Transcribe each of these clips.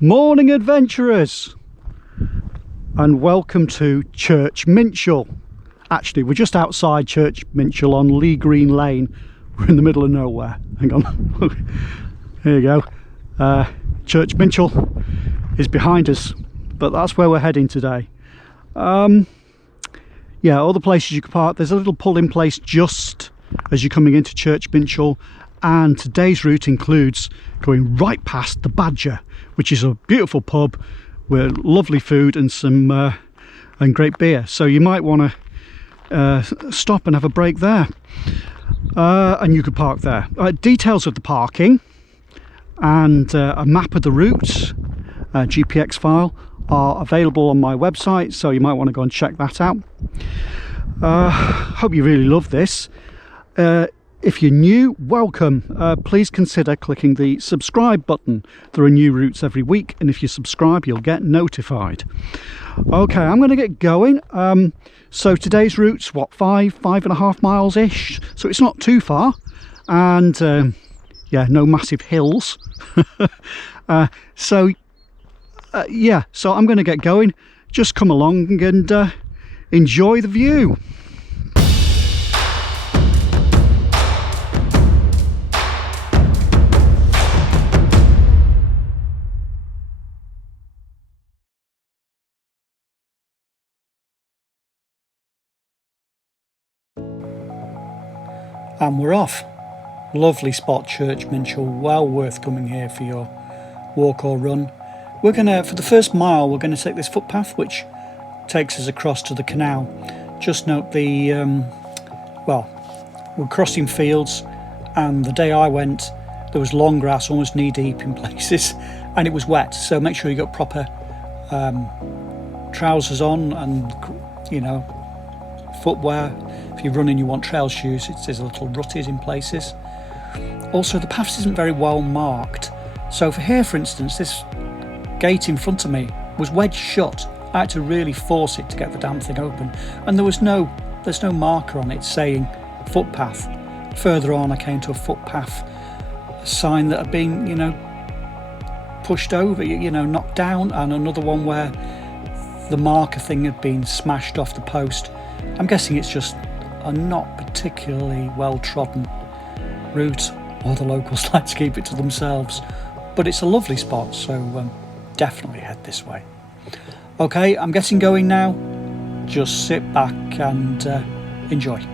Morning adventurers, and welcome to Church Minshull. Actually, we're just outside Church Minshull on Lee Green Lane. We're in the middle of nowhere. Hang on. Here you go. Church Minshull is behind us, but that's where we're heading today. Yeah, all the places you can park. There's a little pull-in place just as you're coming into Church Minshull, and today's route includes going right past the Badger, which is a beautiful pub with lovely food and some and great beer. So you might want to stop and have a break there, and you could park there. Details of the parking and a map of the route, GPX file, are available on my website, so you might want to go and check that out. Hope you really love this. If you're new, welcome. Please consider clicking the subscribe button. There are new routes every week, and if you subscribe you'll get notified. Okay, I'm going to get going. So today's route's what, 5.5 miles ish, so it's not too far, and yeah, no massive hills. Yeah, so I'm going to get going. Just come along and enjoy the view. And we're off. Lovely spot, Church Minshull, well worth coming here for your walk or run. We're gonna, for the first mile, we're gonna take this footpath which takes us across to the canal. Just note the well, we're crossing fields, and the day I went there was long grass almost knee deep in places, and it was wet, so make sure you got proper trousers on and, you know, footwear. If you're running you want trail shoes. There's a little rutted in places. Also, the path isn't very well marked, so for here, for instance, this gate in front of me was wedged shut. I had to really force it to get the damn thing open, and there's no marker on it saying footpath. Further on I came to a footpath, a sign that had been, you know, pushed over, you know, knocked down, and another one where the marker thing had been smashed off the post. I'm guessing it's just a not particularly well trodden route, or the locals like to keep it to themselves, but it's a lovely spot, so definitely head this way. Okay, I'm getting going now. Just sit back and enjoy.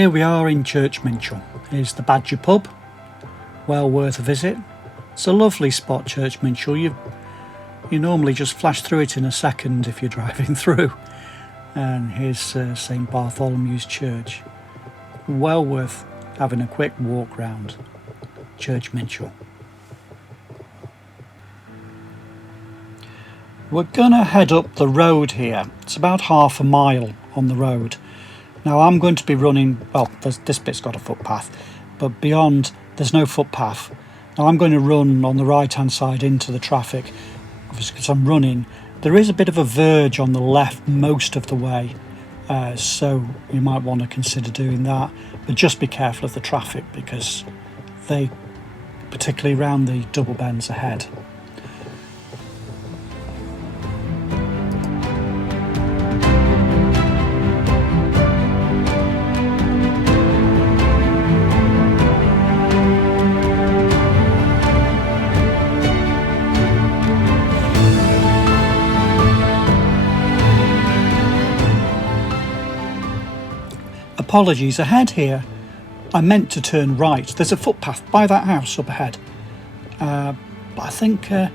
here we are in Church Minshull. Here's the Badger pub, well worth a visit. It's a lovely spot, Church Minshull. You normally just flash through it in a second if you're driving through. And here's St Bartholomews Church. Well worth having a quick walk round Church Minshull. We're gonna head up the road here. It's about half a mile on the road. Now I'm going to be running, well, this bit's got a footpath, but beyond there's no footpath. Now I'm going to run on the right hand side into the traffic, obviously because I'm running. There is a bit of a verge on the left most of the way, so you might want to consider doing that, but just be careful of the traffic because they, particularly around the double bends ahead. Apologies, ahead here I meant to turn right. There's a footpath by that house up ahead, but I think at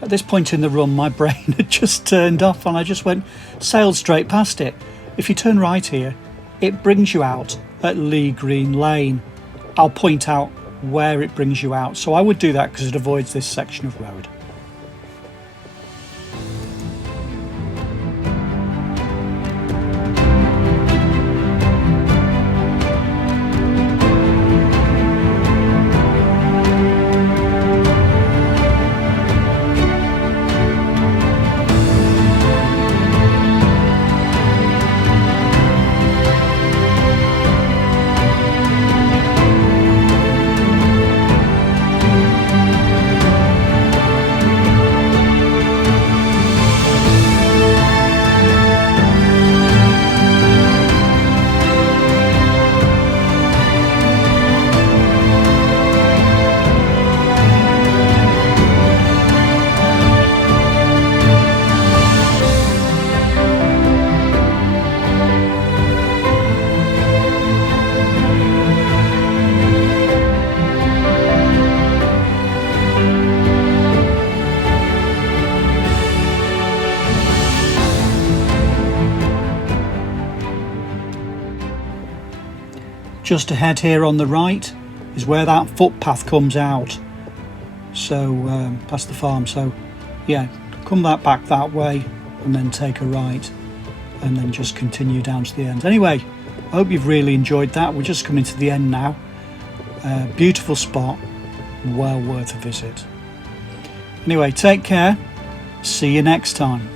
this point in the run my brain had just turned off and I just sailed straight past it. If you turn right here, it brings you out at Lee Green Lane. I'll point out where it brings you out, so I would do that because it avoids this section of road. Just ahead here on the right is where that footpath comes out, so past the farm. So yeah, come back that way and then take a right and then just continue down to the end. Anyway, I hope you've really enjoyed that. We're just coming to the end now. Beautiful spot, well worth a visit. Anyway, take care, see you next time.